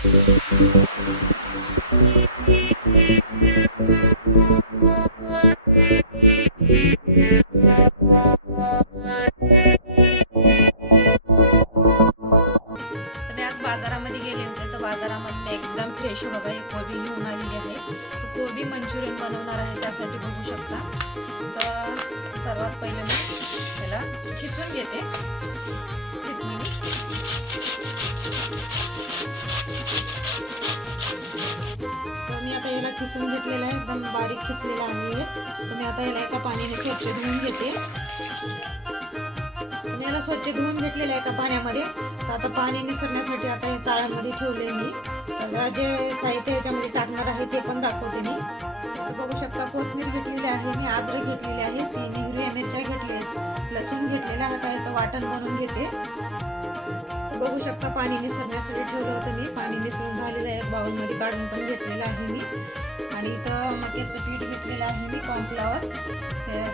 बाजारामध्ये गेले होते तर बाजारामध्ये एकदम फ्रेश बघा एक कोबी घेऊन आलेली आहे. कोबी मंचुरियन बनवणार आहे, त्यासाठी बघू शकता. तर सर्वात पहिले मी त्याला खिसून घेते. तर मी आता याला खिसून घेतलेला आहे, एकदम बारीक खिसलेला आहे. तर मी आता याला एका पाण्याने स्वच्छ धुवून घेते. याला स्वच्छ धुवून घेतलेलं आहे एका पाण्यामध्ये. तर आता पाणी निसरण्यासाठी आता हे चाळ्यामध्ये ठेवले मी. तर जे साहित्य याच्यामध्ये टाकणार आहे ते पण दाखवते मी. बघू शकता कोथिंबीर घेतलेली आहे, मी अद्रक घेतलेली आहे, 3 हिरव्या मिरच्या घेतल्या आहेत, लसूण घेतलेला आहे. आता याचं वाटण बनवून घेते. बघू शकता पाणी निसरण्यासाठी ठेवलं होतं मी. पाणी निसरून झालेलं आहे, एक बाउलमध्ये काढून पण घेतलेलं आहे मी. आणि इथं मक्याचं पीठ घेतलेलं आहे मी, कॉर्नफ्लॉवर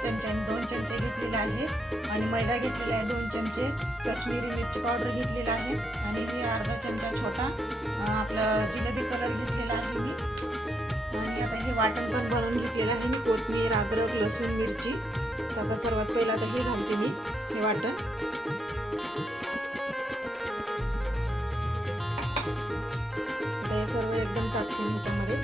चमच्याने 2 चमचे घेतलेले आहे. आणि मैदा घेतलेला आहे 2 चमचे. काश्मीरी मिरची पावडर घेतलेला आहे. आणि हे अर्धा चमचा छोटा आपला जिलेबी कलर घेतलेला आहे मी. आणि आता हे वाटण पण बनवून घेतलेलं आहे मी, कोथिंबीर, अद्रक, लसूण, मिरची. तर आता सर्वात पहिला आता हे घालते मी, हे वाटण. आता हे सर्व एकदम टाकते मी त्यामध्ये.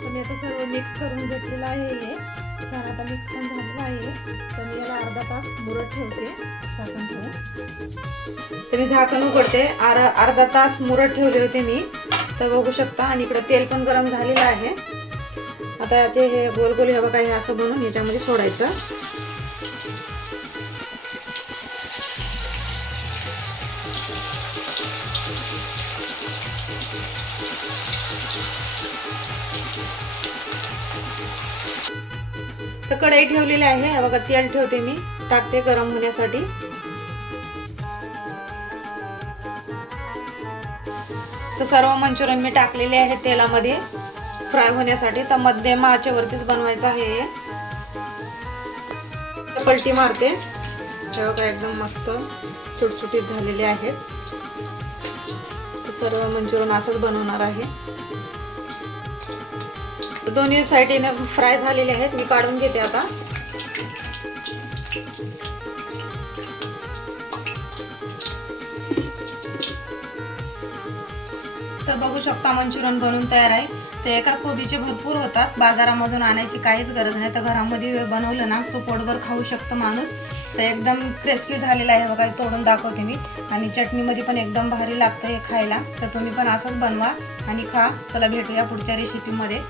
तर मी आता सर्व मिक्स करून घेतलेलं आहे. हे छान आता मिक्स पण झालेलं आहे. तर मी याला अर्धा तास मुरत ठेवते झाकण ठेवून. तर मी झाकण उघडते. अर्धा तास मुरत ठेवले होते मी. तर बघू शकता. आणि इकडे तेल पण गरम झालेलं आहे. आता याचे हे गोल गोल हे बघा, हे असं बनवून याच्यामध्ये सोडायचं. तर कढई ठेवलेली आहे, हे बघा तेल ठेवते मी, टाकते गरम होण्यासाठी. तर सर्व मंचुरियन मी टाकलेले आहे तेलामध्ये फ्राय होण्यासाठी. तर मध्यम आचेवरतीच बनवायचं आहे. पलटी मारते. हे बघा एकदम मस्त सुटसुटीत झालेले आहेत. सर्व मंचुरियन असंच बनवणार आहे. दोन्ही साईडने फ्राय झालेले आहेत, मी काढून घेते आता. तर बघू शकता मंचुरियन बनवून तयार आहे. ते एका कोबीचे भरपूर होतात, बाजारामधून आणायची काहीच गरज नाही. तर घरामध्ये बनवलं ना तो पोटभर खाऊ शकतो माणूस. तर एकदम क्रिस्पी झालेला आहे बघा, तोडून दाखवते मी. आणि चटणीमध्ये पण एकदम भारी लागतं हे खायला. तर तुम्ही पण असंच बनवा आणि खा. चला भेटूया पुढच्या रेसिपीमध्ये.